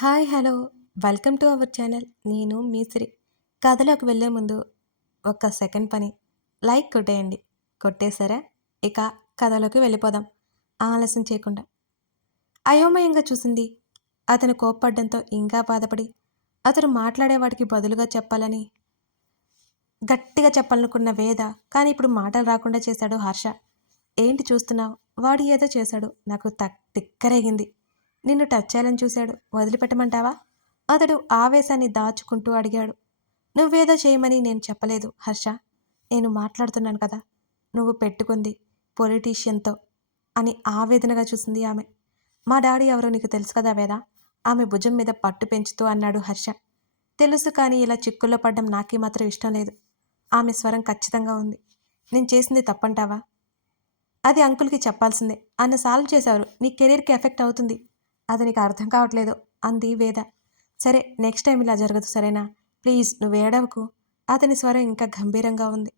Hi hello welcome to our channel. నేను మీ సిరి. కథలోకి వెళ్ళే ముందు ఒక్క సెకండ్ పని లైక్ కొట్టేయండి. కొట్టేశారా? ఇక కథలోకి వెళ్ళిపోదాం ఆలస్యం చేయకుండా. అయోమయంగా చూసింది. అతను కోప్పడ్డంతో ఇంకా బాధపడి అతను మాట్లాడేవాడికి బదులుగా చెప్పాలని గట్టిగా చెప్పాలనుకున్న వేద, కానీ ఇప్పుడు మాటలు రాకుండా చేశాడు హర్ష. ఏంటి చూస్తున్నావు? వాడు ఏదో చేశాడు, నాకు తిక్కరేగింది. నిన్ను టచ్ చేయాలని చూశాడు, వదిలిపెట్టమంటావా? అతడు ఆవేశాన్ని దాచుకుంటూ అడిగాడు. నువ్వేదో చేయమని నేను చెప్పలేదు హర్ష. నేను మాట్లాడుతున్నాను కదా. నువ్వు పెట్టుకుంది పొలిటీషియన్తో అని ఆవేదనగా చూసింది ఆమె. మా డాడీ ఎవరో నీకు తెలుసు కదా వేద. ఆమె భుజం మీద పట్టు పెంచుతూ అన్నాడు హర్ష. తెలుసు, కానీ ఇలా చిక్కుల్లో పడ్డం నాకే మాత్రం ఇష్టం లేదు. ఆమె స్వరం ఖచ్చితంగా ఉంది. నేను చేసింది తప్పంటావా? అది అంకుల్కి చెప్పాల్సిందే. అన్నసార్లు చేశారు, నీ కెరీర్కి ఎఫెక్ట్ అవుతుంది. అది నీకు అర్థం కావట్లేదు అంది వేద. సరే, నెక్స్ట్ టైం ఇలా జరగదు, సరేనా? ప్లీజ్ నువ్వు ఏడవకు. అతని స్వరం ఇంకా గంభీరంగా ఉంది.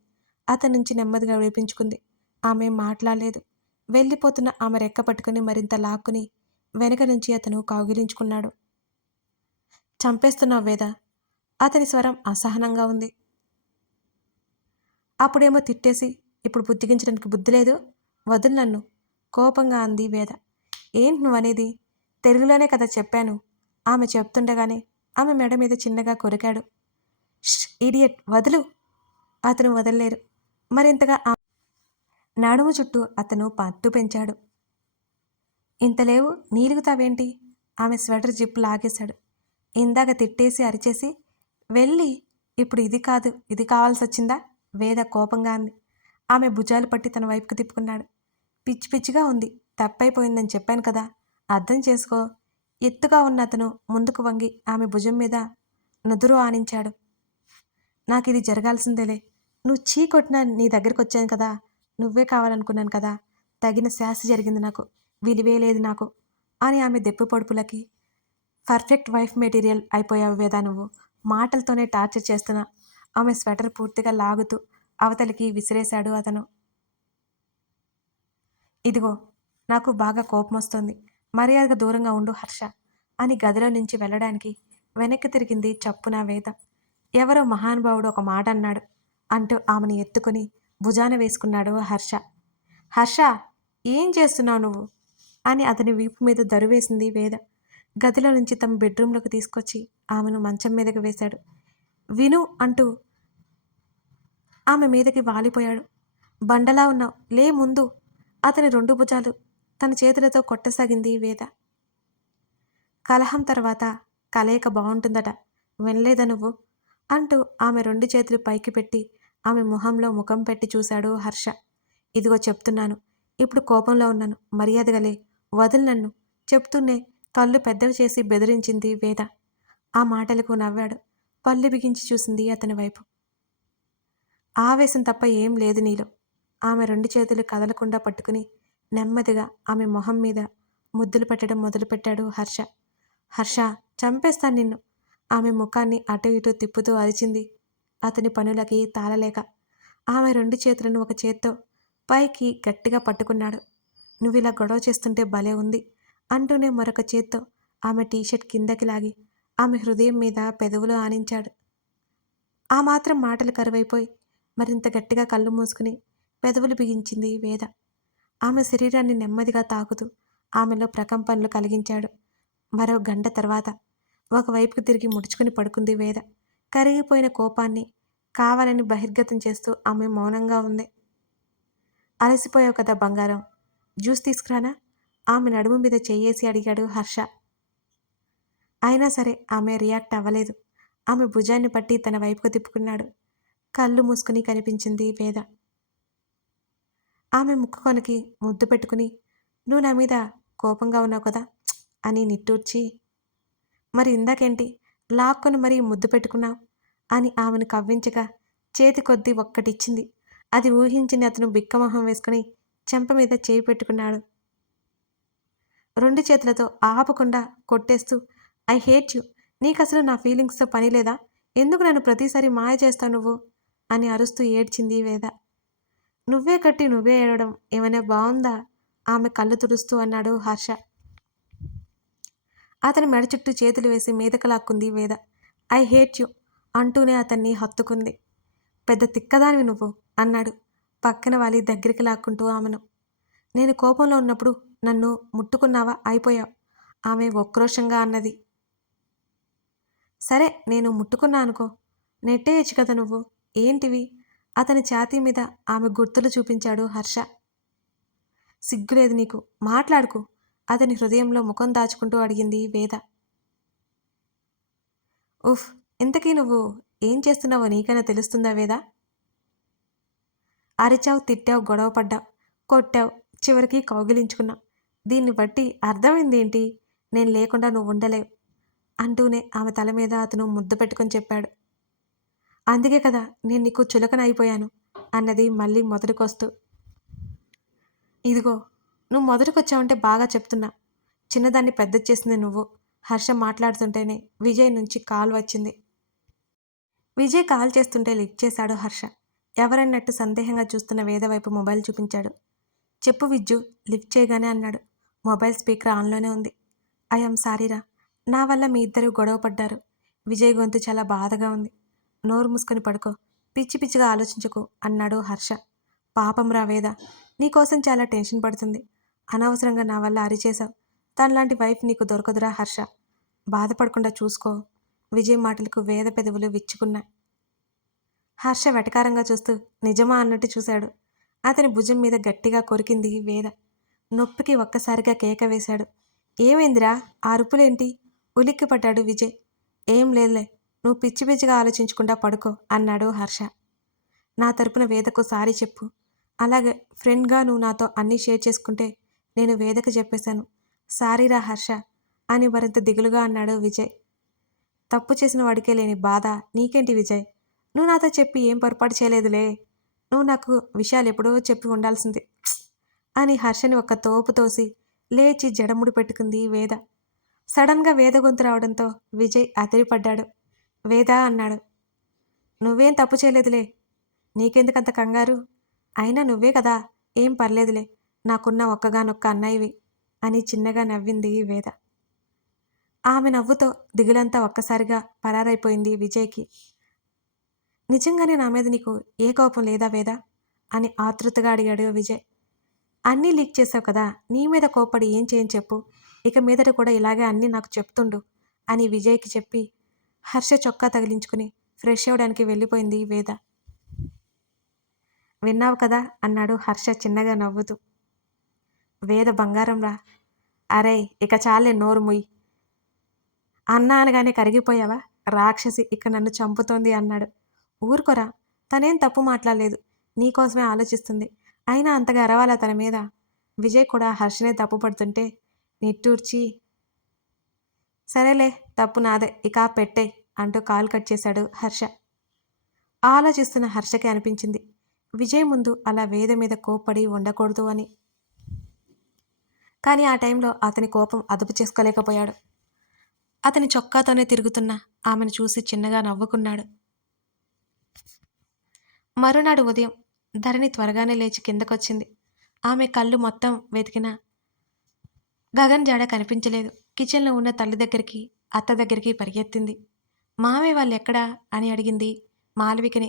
అతని నుంచి నెమ్మదిగా విడిపించుకుంది. ఆమె మాట్లాడలేదు. వెళ్ళిపోతున్న ఆమె రెక్క పట్టుకుని మరింత లాక్కుని వెనక నుంచి అతను కౌగిలించుకున్నాడు. చంపేస్తున్నావు వేద. అతని స్వరం అసహనంగా ఉంది. అప్పుడేమో తిట్టేసి ఇప్పుడు బుద్ధిగించడానికి బుద్ధి లేదు. వదులు నన్ను, కోపంగా అంది వేద. ఏంటి నువ్వనేది? తెలుగులోనే కదా చెప్పాను. ఆమె చెప్తుండగానే ఆమె మెడ మీద చిన్నగా కొరికాడు. ఇడియట్, వదులు. అతను వదలలేరు. మరింతగా నడుము చుట్టూ అతను పట్టు పెంచాడు. ఇంతలేవు, నీలుగుతావేంటి? ఆమె స్వెటర్ జిప్పు లాగేశాడు. ఇందాక తిట్టేసి అరిచేసి వెళ్ళి ఇప్పుడు ఇది కాదు, ఇది కావాల్సి వచ్చిందా? వేద కోపంగా అంది. ఆమె భుజాలు పట్టి తన వైపుకు తిప్పుకున్నాడు. పిచ్చి పిచ్చిగా ఉంది. తప్పైపోయిందని చెప్పాను కదా, అర్థం చేసుకో. ఎత్తుగా ఉన్న అతను ముందుకు వంగి ఆమె భుజం మీద నుదురు ఆనించాడు. నాకిది జరగాల్సిందేలే. నువ్వు చీ కొట్టినా నీ దగ్గరికి వచ్చాను కదా. నువ్వే కావాలనుకున్నాను కదా. తగిన శాస్తి జరిగింది నాకు. విలువే లేదు నాకు అని ఆమె దెప్పు పొడుపులకి పర్ఫెక్ట్ వైఫ్ మెటీరియల్ అయిపోయావు వేదా నువ్వు. మాటలతోనే టార్చర్ చేస్తున్నా. ఆమె స్వెటర్ పూర్తిగా లాగుతూ అవతలికి విసిరేశాడు అతను. ఇదిగో, నాకు బాగా కోపం వస్తుంది. మర్యాదగా దూరంగా ఉండు హర్ష అని గదిలో నుంచి వెళ్ళడానికి వెనక్కి తిరిగింది చప్పున వేద. ఎవరో మహానుభావుడు ఒక మాట అన్నాడు అంటూ ఆమెను ఎత్తుకుని భుజాన వేసుకున్నాడు హర్ష. హర్ష, ఏం చేస్తున్నావు నువ్వు అని అతని వీపు మీద దరువేసింది వేద. గదిలో నుంచి తమ బెడ్రూమ్లోకి తీసుకొచ్చి ఆమెను మంచం మీదకి వేశాడు. విను అంటూ ఆమె మీదకి వాలిపోయాడు. బండలా ఉన్నావు, లే ముందు. అతని రెండు భుజాలు తన చేతులతో కొట్టసాగింది వేద. కలహం తర్వాత కలయిక బాగుంటుందట, వినలేదా నువ్వు అంటూ ఆమె రెండు చేతులు పైకి పెట్టి ఆమె మొహంలో ముఖం పెట్టి చూశాడు హర్ష. ఇదిగో చెప్తున్నాను, ఇప్పుడు కోపంలో ఉన్నాను, మర్యాదగలే, వదిలి నన్ను చెప్తూనే కళ్ళు పెద్దవి చేసి బెదిరించింది వేద. ఆ మాటలకు నవ్వాడు. పళ్ళు బిగించి చూసింది అతని వైపు. ఆవేశం తప్ప ఏం లేదు నీలో. ఆమె రెండు చేతులు కదలకుండా పట్టుకుని నెమ్మదిగా ఆమె మొహం మీద ముద్దులు పెట్టడం మొదలుపెట్టాడు హర్ష. హర్ష, చంపేస్తాను నిన్ను. ఆమె ముఖాన్ని అటు ఇటు తిప్పుతూ అరిచింది. అతని పనులకి తాళలేక ఆమె రెండు చేతులను ఒక చేత్తో పైకి గట్టిగా పట్టుకున్నాడు. నువ్విలా గొడవ చేస్తుంటే భలే ఉంది అంటూనే మరొక చేత్తో ఆమె టీషర్ట్ కిందకి లాగి ఆమె హృదయం మీద పెదవులు ఆనించాడు. ఆ మాత్రం మాటలు కరువైపోయి మరింత గట్టిగా కళ్ళు మూసుకుని పెదవులు బిగించింది వేద. ఆమె శరీరాన్ని నెమ్మదిగా తాకుతూ ఆమెలో ప్రకంపనలు కలిగించాడు. మరో గంట తర్వాత ఒకవైపుకు తిరిగి ముడుచుకుని పడుకుంది వేద. కరిగిపోయిన కోపాన్ని కావాలని బహిర్గతం చేస్తూ ఆమె మౌనంగా ఉంది. అలసిపోయావు కదా బంగారం, జ్యూస్ తీసుకురానా? ఆమె నడుము మీద చెయ్యేసి అడిగాడు హర్ష. అయినా సరే ఆమె రియాక్ట్ అవ్వలేదు. ఆమె భుజాన్ని పట్టి తన వైపుకు తిప్పుకున్నాడు. కళ్ళు మూసుకుని కనిపించింది వేద. ఆమె ముక్కు కొనికి ముద్దు పెట్టుకుని, నువ్వు నా మీద కోపంగా ఉన్నావు కదా అని నిట్టూర్చి, మరి ఇందాకేంటి లాక్కుని మరీ ముద్దు పెట్టుకున్నావు అని ఆమెను కవ్వించగా చేతి కొద్దీ ఒక్కటిచ్చింది. అది ఊహించింది అతను బిక్కమొహం వేసుకుని చెంప మీద చేయి పెట్టుకున్నాడు. రెండు చేతులతో ఆపకుండా కొట్టేస్తూ, ఐ హేట్ యు. నీకు అసలు నా ఫీలింగ్స్తో పని లేదా? ఎందుకు నన్ను ప్రతిసారి మాయ చేస్తావు నువ్వు అని అరుస్తూ ఏడ్చింది వేద. నువ్వే కట్టి నువ్వే ఏడవడం ఏమైనా బాగుందా? ఆమె కళ్ళు తుడుస్తూ అన్నాడు హర్ష. అతని మెడ చుట్టూ చేతులు వేసి మీదకు లాక్కుంది వేద. ఐ హేట్ యు అంటూనే అతన్ని హత్తుకుంది. పెద్ద తిక్కదానివి నువ్వు అన్నాడు పక్కన వాలి దగ్గరికి లాక్కుంటూ ఆమెను. నేను కోపంలో ఉన్నప్పుడు నన్ను ముట్టుకున్నావా అయిపోయావు ఆమె ఉక్రోషంగా అన్నది. సరే నేను ముట్టుకున్నా అనుకో, నెట్టేయచ్చు కదా నువ్వు, ఏంటివి? అతని ఛాతీ మీద ఆమె గుర్తులు చూపించాడు హర్ష. సిగ్గులేదు నీకు, మాట్లాడుకు అతని హృదయంలో ముఖం దాచుకుంటూ అడిగింది వేద. ఉఫ్, ఇంతకీ నువ్వు ఏం చేస్తున్నావో నీకైనా తెలుస్తుందా వేద? అరిచావు, తిట్టావు, గొడవ పడ్డావు, కొట్టావు, చివరికి కౌగిలించుకున్నావు. దీన్ని బట్టి అర్థమైందేంటి? నేను లేకుండా నువ్వు ఉండలేవు అంటూనే ఆమె తల మీద అతను ముద్దు పెట్టుకొని చెప్పాడు. అందుకే కదా నేను నీకు చులకన అయిపోయాను అన్నది మళ్ళీ మొదటికొస్తూ. ఇదిగో నువ్వు మొదటికొచ్చావంటే బాగా చెప్తున్నా, చిన్నదాన్ని పెద్ద చేసింది నువ్వు. హర్ష మాట్లాడుతుంటేనే విజయ్ నుంచి కాల్ వచ్చింది. విజయ్ కాల్ చేస్తుంటే లిఫ్ట్ చేశాడు హర్ష. ఎవరన్నట్టు సందేహంగా చూస్తున్న వేద వైపు మొబైల్ చూపించాడు. చెప్పు విజ్జు, లిఫ్ట్ చేయగానే అన్నాడు. మొబైల్ స్పీకర్ ఆన్లోనే ఉంది. ఐఎమ్ సారీరా, నా వల్ల మీ ఇద్దరు గొడవ పడ్డారు. విజయ్ గొంతు చాలా బాధగా ఉంది. నోరు మూసుకొని పడుకో, పిచ్చి పిచ్చిగా ఆలోచించుకో అన్నాడు హర్ష. పాపం రా వేద, నీకోసం చాలా టెన్షన్ పడుతుంది. అనవసరంగా నా వల్ల అరిచేశావు. తనలాంటి వైఫ్ నీకు దొరకదురా హర్ష, బాధపడకుండా చూసుకో. విజయ్ మాటలకు వేద పెదవులు విచ్చుకున్నా. హర్ష వెటకారంగా చూస్తూ నిజమా అన్నట్టు చూశాడు. అతని భుజం మీద గట్టిగా కొరికింది వేద. నొప్పికి ఒక్కసారిగా కేక వేశాడు. ఏమైందిరా, ఆ అరుపులేంటి? ఉలిక్కిపడ్డాడు విజయ్. ఏం లేదులే, నువ్వు పిచ్చి పిచ్చిగా ఆలోచించకుండా పడుకో అన్నాడు హర్ష. నా తరపున వేదకు సారీ చెప్పు. అలాగే ఫ్రెండ్గా నువ్వు నాతో అన్నీ షేర్ చేసుకుంటే నేను వేదకు చెప్పేశాను. సారీరా హర్ష అని మరింత దిగులుగా అన్నాడు విజయ్. తప్పు చేసిన వాడికే లేని బాధ నీకేంటి విజయ్? నువ్వు నాతో చెప్పి ఏం పొరపాటు చేయలేదులే. నువ్వు నాకు విషయాలు ఎప్పుడో చెప్పి ఉండాల్సింది అని హర్షని ఒక్క తోపు తోసి లేచి జడముడి పెట్టుకుంది వేద. సడన్గా వేద గొంతు రావడంతో విజయ్ అదిరిపడ్డాడు. వేద అన్నాడు. నువ్వేం తప్పు చేయలేదులే, నీకెందుకంత కంగారు? అయినా నువ్వే కదా, ఏం పర్లేదులే, నాకున్న ఒక్కగానొక్క అన్నయ్యవి అని చిన్నగా నవ్వింది వేద. ఆమె నవ్వుతో దిగులంతా ఒక్కసారిగా పరారైపోయింది విజయ్కి. నిజంగానే నా మీద నీకు ఏ కోపం లేదా వేద అని ఆతృతగా అడిగాడు విజయ్. అన్నీ లీక్ చేసావు కదా, నీ మీద కోపడి ఏం చేయని చెప్పు. ఇక మీదట కూడా ఇలాగే అన్నీ నాకు చెప్తుండు అని విజయ్కి చెప్పి హర్ష చొక్కా తగిలించుకుని ఫ్రెష్ అవ్వడానికి వెళ్ళిపోయింది వేద. విన్నావు కదా అన్నాడు హర్ష చిన్నగా నవ్వుతూ. వేద బంగారంరా. అరే ఇక చాలే, నోరు ముయ్. అన్నా అనగానే కరిగిపోయావా? రాక్షసి ఇక నన్ను చంపుతోంది అన్నాడు. ఊరుకోరా, తనేం తప్పు మాట్లాడలేదు, నీకోసమే ఆలోచిస్తుంది. అయినా అంతగా అరవాలా తన మీద? విజయ్ కూడా హర్షనే తప్పు పడుతుంటే నిట్టూర్చి, సరేలే తప్పు నాదే, ఇక పెట్టే అంటూ కాల్ కట్ చేశాడు హర్ష. ఆలోచిస్తున్న హర్షకి అనిపించింది విజయ్ ముందు అలా వేద మీద కోప్పడి ఉండకూడదు అని. కానీ ఆ టైంలో అతని కోపం అదుపు చేసుకోలేకపోయాడు. అతని చొక్కాతోనే తిరుగుతున్న ఆమెను చూసి చిన్నగా నవ్వుకున్నాడు. మరునాడు ఉదయం ధరణి త్వరగానే లేచి కిందకొచ్చింది. ఆమె కళ్ళు మొత్తం వెతికినా గగన్ జాడ కనిపించలేదు. కిచెన్లో ఉన్న తల్లి దగ్గరికి, అత్త దగ్గరికి పరిగెత్తింది. మామయ్య వాళ్ళు ఎక్కడా అని అడిగింది మాలవికని.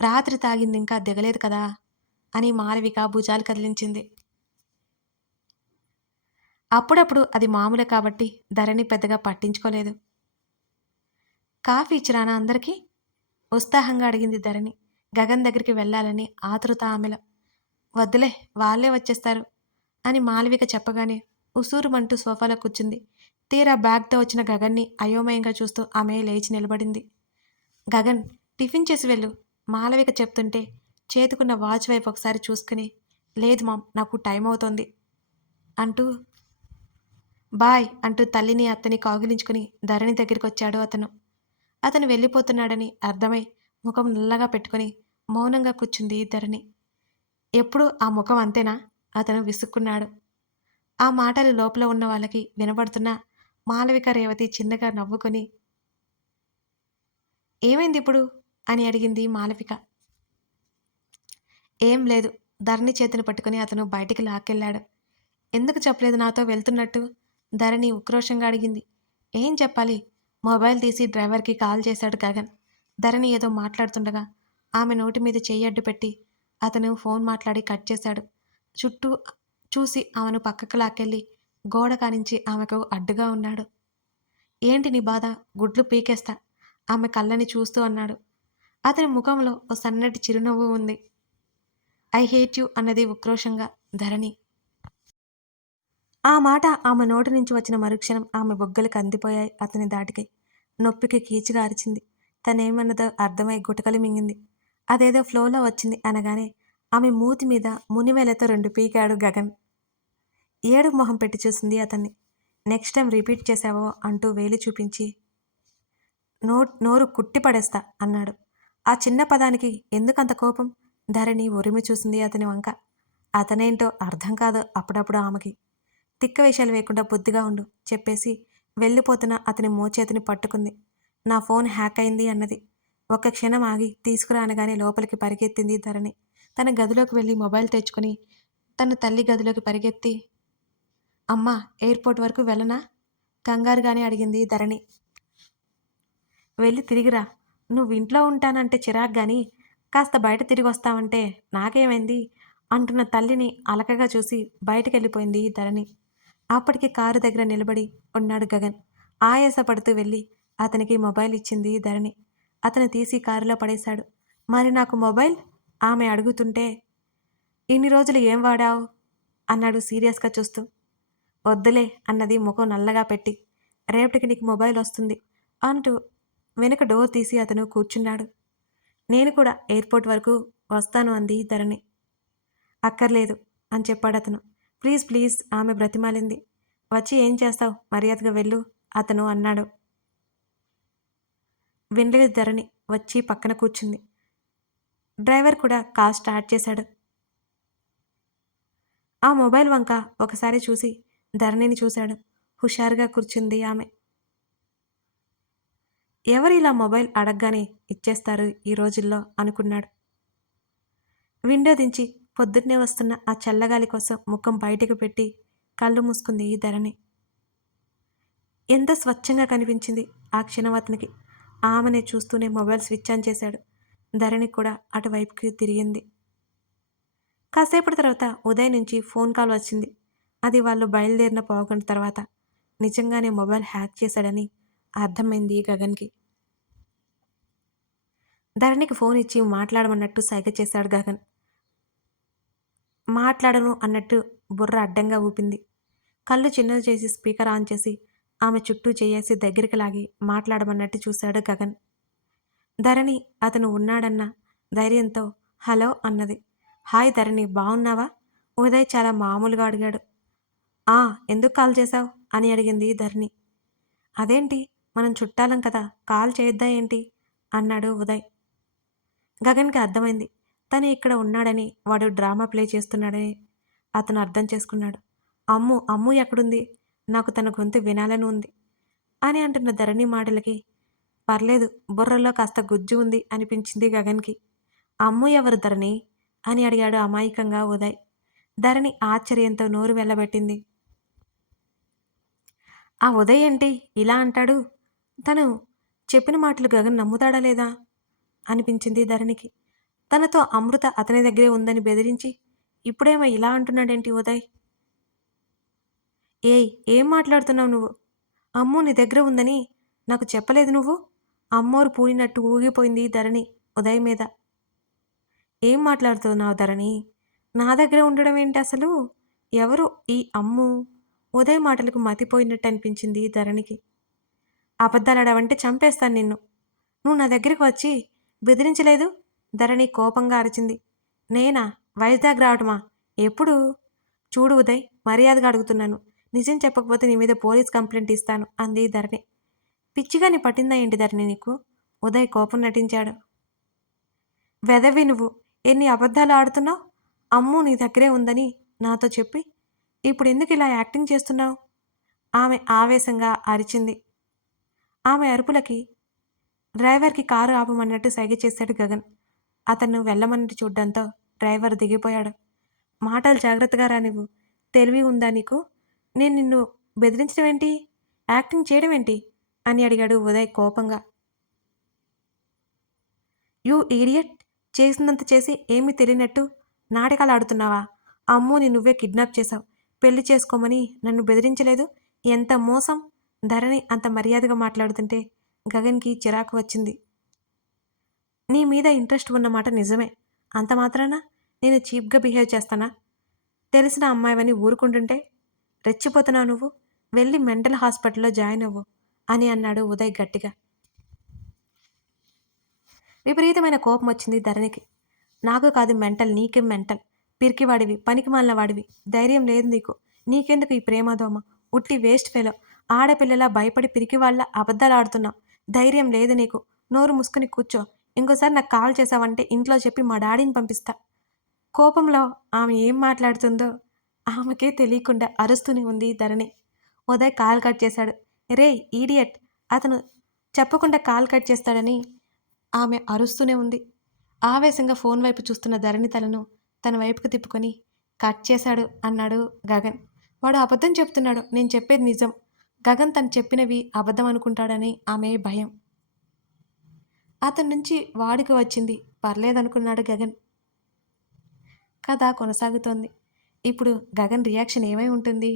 రాత్రి తాగింది ఇంకా దిగలేదు కదా అని మాలవిక భుజాలు కదిలించింది. అప్పుడప్పుడు అది మామూలే కాబట్టి ధరణి పెద్దగా పట్టించుకోలేదు. కాఫీ ఇచ్చిరానా అందరికీ? ఉత్సాహంగా అడిగింది ధరణి. గగన్ దగ్గరికి వెళ్ళాలని ఆతృత ఆమెలో. వద్దులే, వాళ్ళే వచ్చేస్తారు అని మాలవిక చెప్పగానే ఉసూరుమంటూ సోఫాలో కూర్చుంది. తీరా బ్యాగ్తో వచ్చిన గగన్ని అయోమయంగా చూస్తూ ఆమె లేచి నిలబడింది. గగన్, టిఫిన్ చేసి వెళ్ళు మాలవిక చెప్తుంటే చేతుకున్న వాచ్ వైపు ఒకసారి చూసుకుని, లేదు మామ్, నాకు టైం అవుతోంది అంటూ బాయ్ అంటూ తల్లిని అత్తని కౌగిలించుకుని ధరణి దగ్గరికి వచ్చాడు అతను. అతను వెళ్ళిపోతున్నాడని అర్థమై ముఖం నల్లగా పెట్టుకుని మౌనంగా కూర్చుంది ధరణి. ఎప్పుడు ఆ ముఖం అంతేనా? అతను విసుక్కున్నాడు. ఆ మాటలు లోపల ఉన్న వాళ్ళకి వినబడుతున్నా మాలవిక రేవతి చిన్నగా నవ్వుకొని, ఏమైంది ఇప్పుడు అని అడిగింది మాలవిక. ఏం లేదు, ధరణి చేతిని పట్టుకుని అతను బయటికి లాక్కెళ్ళాడు. ఎందుకు చెప్పలేదు నాతో వెళ్తున్నట్టు? ధరణి ఉక్రోషంగా అడిగింది. ఏం చెప్పాలి? మొబైల్ తీసి డ్రైవర్‌కి కాల్ చేశాడు గగన్. ధరణి ఏదో మాట్లాడుతుండగా ఆమె నోటి మీద చెయ్యడ్డు పెట్టి అతను ఫోన్ మాట్లాడి కట్ చేశాడు. చుట్టూ చూసి ఆమెను పక్కకు లాక్కెళ్ళి గోడ కానించి ఆమెకు అడ్డుగా ఉన్నాడు. ఏంటి నీ బాధ? గుడ్లు పీకేస్తా ఆమె కళ్ళని చూస్తూ అన్నాడు. అతని ముఖంలో ఓ సన్నటి చిరునవ్వు ఉంది. ఐ హేట్ యూ అన్నది ఉక్రోషంగా ధరణి. ఆ మాట ఆమె నోటి నుంచి వచ్చిన మరుక్షణం ఆమె బుగ్గలు కందిపోయాయి అతని ధాటికి. నొప్పికి కీచుగా అరిచింది. తనేమన్నదో అర్థమై గుటకలు మింగింది. అదేదో ఫ్లోలో వచ్చింది అనగానే ఆమె మూతి మీద మునివేలతో 2 పీకాడు గగన్. ఏడుపు మొహం పెట్టి చూసింది అతన్ని. నెక్స్ట్ టైం రిపీట్ చేశావో అంటూ వేలు చూపించి నోరు కుట్టి పడేస్తా అన్నాడు. ఆ చిన్న పదానికి ఎందుకంత కోపం? ధరణి ఉరిమి చూసింది అతని వంక. అతనేంటో అర్థం కాదు అప్పుడప్పుడు ఆమెకి. తిక్క వేషాలు వేయకుండా బుద్ధిగా ఉండు చెప్పేసి వెళ్ళిపోతున్న అతని మోచేతిని పట్టుకుంది. నా ఫోన్ హ్యాక్ అయింది అన్నది. ఒక్క క్షణం ఆగి తీసుకురా అనగానే లోపలికి పరిగెత్తింది ధరణి. తన గదిలోకి వెళ్ళి మొబైల్ తెచ్చుకొని తన తల్లి గదిలోకి పరిగెత్తి అమ్మా ఎయిర్పోర్ట్ వరకు వెళ్ళనా కంగారుగానే అడిగింది ధరణి. వెళ్ళి తిరిగిరా. నువ్వు ఇంట్లో ఉంటానంటే చిరాకు గాని కాస్త బయట తిరిగి వస్తావంటే నాకేమైంది అంటున్న తల్లిని అలకగా చూసి బయటికెళ్ళిపోయింది ధరణి. అప్పటికి కారు దగ్గర నిలబడి ఉన్నాడు గగన్. ఆయాసపడుతూ వెళ్ళి అతనికి మొబైల్ ఇచ్చింది ధరణి. అతను తీసి కారులో పడేశాడు. మరి నాకు మొబైల్ ఆమె అడుగుతుంటే ఇన్ని రోజులు ఏం వాడావు అన్నాడు సీరియస్గా చూస్తూ. వద్దులే అన్నది ముఖం నల్లగా పెట్టి. రేపటికి నీకు మొబైల్ వస్తుంది అంటూ వెనుక డోర్ తీసి అతను కూర్చున్నాడు. నేను కూడా ఎయిర్పోర్ట్ వరకు వస్తాను అంది ధరణి. అక్కర్లేదు అని చెప్పాడతను. ప్లీజ్ ప్లీజ్ ఆమె బ్రతిమాలింది. వచ్చి ఏం చేస్తావు మర్యాదగా వెళ్ళు అతను అన్నాడు. వినలేదు ధరణి. వచ్చి పక్కన కూర్చుంది. డ్రైవర్ కూడా కార్ స్టార్ట్ చేశాడు. ఆ మొబైల్ వంక ఒకసారి చూసి ధరణిని చూశాడు. హుషారుగా కూర్చుంది ఆమె. ఎవరు ఇలా మొబైల్ అడగగానే ఇచ్చేస్తారు ఈ రోజుల్లో అనుకున్నాడు. విండో దించి పొద్దున్నే వస్తున్న ఆ చల్లగాలి కోసం ముఖం బయటకు పెట్టి కళ్ళు మూసుకుంది ధరణి. ఎంత స్వచ్ఛంగా కనిపించింది ఆ క్షణం అతనికి. ఆమెనే చూస్తూనే మొబైల్ స్విచ్ ఆన్ చేశాడు. ధరణి కూడా అటువైపుకి తిరిగింది. కాసేపటి తర్వాత ఉదయ్ నుంచి ఫోన్ కాల్ వచ్చింది. అది వాళ్ళు బయలుదేరిన పావుగంట తర్వాత. నిజంగానే మొబైల్ హ్యాక్ చేశాడని అర్థమైంది గగన్కి. ధరణికి ఫోన్ ఇచ్చి మాట్లాడమన్నట్టు సైగ చేశాడు గగన్. మాట్లాడను అన్నట్టు బుర్ర అడ్డంగా ఊపింది. కళ్ళు చిన్నది చేసి స్పీకర్ ఆన్ చేసి ఆమె చుట్టూ చేయేసి దగ్గరికి లాగి మాట్లాడమన్నట్టు చూశాడు గగన్. ధరణి అతను ఉన్నాడన్న ధైర్యంతో హలో అన్నది. హాయ్ ధరణి బావున్నావా? ఉదయ్ చాలా మామూలుగా అడిగాడు. ఆ ఎందుకు కాల్ చేశావు అని అడిగింది ధరణి. అదేంటి మనం చుట్టాలం కదా కాల్ చేయొద్దా ఏంటి అన్నాడు ఉదయ్. గగన్కి అర్థమైంది. తను ఇక్కడ ఉన్నాడని వాడు డ్రామా ప్లే చేస్తున్నాడని అతను అర్థం చేసుకున్నాడు. అమ్ము అమ్ము ఎక్కడుంది? నాకు తన గొంతు వినాలని ఉంది అని అంటున్న ధరణి మాటలకి పర్లేదు బుర్రలో కాస్త గుజ్జు ఉంది అనిపించింది గగన్కి. అమ్ము ఎవరు ధరణి అని అడిగాడు అమాయకంగా ఉదయ్. ధరణి ఆశ్చర్యంతో నోరు వెళ్ళబెట్టింది. ఆ ఉదయ్ ఏంటి ఇలా అంటాడు? తను చెప్పిన మాటలు గగన్ నమ్ముతాడా లేదా అనిపించింది ధరణికి. తనతో అమృత అతని దగ్గరే ఉందని బెదిరించి ఇప్పుడేమో ఇలా అంటున్నాడేంటి ఉదయ్? ఏయ్ ఏం మాట్లాడుతున్నావు నువ్వు? అమ్మో నీ దగ్గర ఉందని నాకు చెప్పలేదు నువ్వు? అమ్మోరు పూనినట్టు ఊగిపోయింది ధరణి ఉదయ్ మీద. ఏం మాట్లాడుతున్నావు ధరణి? నా దగ్గర ఉండడం ఏంటి అసలు? ఎవరు ఈ అమ్ము? ఉదయ్ మాటలకు మతిపోయినట్టు అనిపించింది ధరణికి. అబద్ధాలాడావంటే చంపేస్తాను నిన్ను. నువ్వు నా దగ్గరికి వచ్చి బెదిరించలేదు? ధరణి కోపంగా అరిచింది. నేనా? వైజాగ్ రావటమా? ఎప్పుడు? చూడు ఉదయ్ మర్యాదగా అడుగుతున్నాను. నిజం చెప్పకపోతే నీ మీద పోలీస్ కంప్లైంట్ ఇస్తాను అంది ధరణి. పిచ్చిగా నీ పట్టిందా ఏంటి ధరణి నీకు? ఉదయ్ కోపం నటించాడు. వెదవి నువ్వు ఎన్ని అబద్ధాలు ఆడుతున్నావు? అమ్ము నీ దగ్గరే ఉందని నాతో చెప్పి ఇప్పుడు ఎందుకు ఇలా యాక్టింగ్ చేస్తున్నావు? ఆమె ఆవేశంగా అరిచింది. ఆమె అరుపులకి డ్రైవర్కి కారు ఆపమన్నట్టు సైగ చేశాడు గగన్. అతను వెళ్ళమన్నట్టు చూడ్డంతో డ్రైవర్ దిగిపోయాడు. మాటలు జాగ్రత్తగా రా నువ్వు. తెలివి ఉందా నీకు? నేను నిన్ను బెదిరించడం ఏంటి? యాక్టింగ్ చేయడం ఏంటి అని అడిగాడు ఉదయ్ కోపంగా. You idiot! చేసిందంత చేసి ఏమీ తెలియనట్టు నాటకాలు ఆడుతున్నావా? అమ్ముని నువ్వే కిడ్నాప్ చేశావు. పెళ్లి చేసుకోమని నన్ను బెదిరించలేదు. ఎంత మోసం! ధరణి అంత మర్యాదగా మాట్లాడుతుంటే గగన్‌కి చిరాకు వచ్చింది. నీ మీద ఇంట్రెస్ట్ ఉన్నమాట నిజమే. అంత మాత్రాన నేను చీప్‌గా బిహేవ్ చేస్తానా? తెలిసిన అమ్మాయివని ఊరుకుంటుంటే రెచ్చిపోతున్నావు నువ్వు. వెళ్ళి మెంటల్ హాస్పిటల్‌లో జాయిన్ అవ్వు అని అన్నాడు ఉదయ్ గట్టిగా. విపరీతమైన కోపం వచ్చింది ధరణికి. నాకు కాదు మెంటల్, నీకేం మెంటల్. పిరికివాడివి, పనికిమాలిన వాడివి. ధైర్యం లేదు నీకు. నీకెందుకు ఈ ప్రేమదోమ? ఉట్టి వేస్ట్ ఫెలో. ఆడపిల్లలా భయపడి పిరికివాళ్ళ అబద్ధాలాడుతున్నావు. ధైర్యం లేదు నీకు. నోరు మూసుకొని కూర్చో. ఇంకోసారి నాకు కాల్ చేశావంటే ఇంట్లో చెప్పి మా డాడీని పంపిస్తా. కోపంలో ఆమె ఏం మాట్లాడుతుందో ఆమెకే తెలియకుండా అరుస్తూనే ఉంది ధరణి. ఉదయ్ కాల్ కట్ చేశాడు. రేయ్ ఈడియట్! అతను చెప్పకుండా కాల్ కట్ చేస్తాడని ఆమె అరుస్తూనే ఉంది. ఆవేశంగా ఫోన్ వైపు చూస్తున్న ధరణి తలను తన వైపుకు తిప్పుకొని కట్ చేశాడు అన్నాడు గగన్. వాడు అబద్ధం చెప్తున్నాడు. నేను చెప్పేది నిజం. గగన్ తను చెప్పినవి అబద్ధం అనుకుంటాడని ఆమె భయం. అతని నుంచి వాడికి వచ్చింది పర్లేదనుకున్నాడు గగన్. కథ కొనసాగుతోంది. ఇప్పుడు గగన్ రియాక్షన్ ఏమై ఉంటుంది?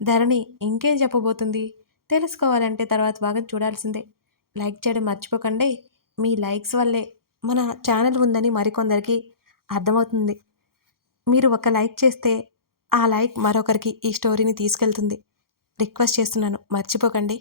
ధరణి ఇంకేం చెప్పబోతుంది? తెలుసుకోవాలంటే తర్వాత భాగం చూడాల్సిందే. లైక్ చేయడం మర్చిపోకండి. మీ లైక్స్ వల్లే మన ఛానల్ ఉందని మరికొందరికి అర్థమవుతుంది. మీరు ఒక లైక్ చేస్తే ఆ లైక్ మరొకరికి ఈ స్టోరీని తీసుకెళ్తుంది. రిక్వెస్ట్ చేస్తున్నాను మర్చిపోకండి.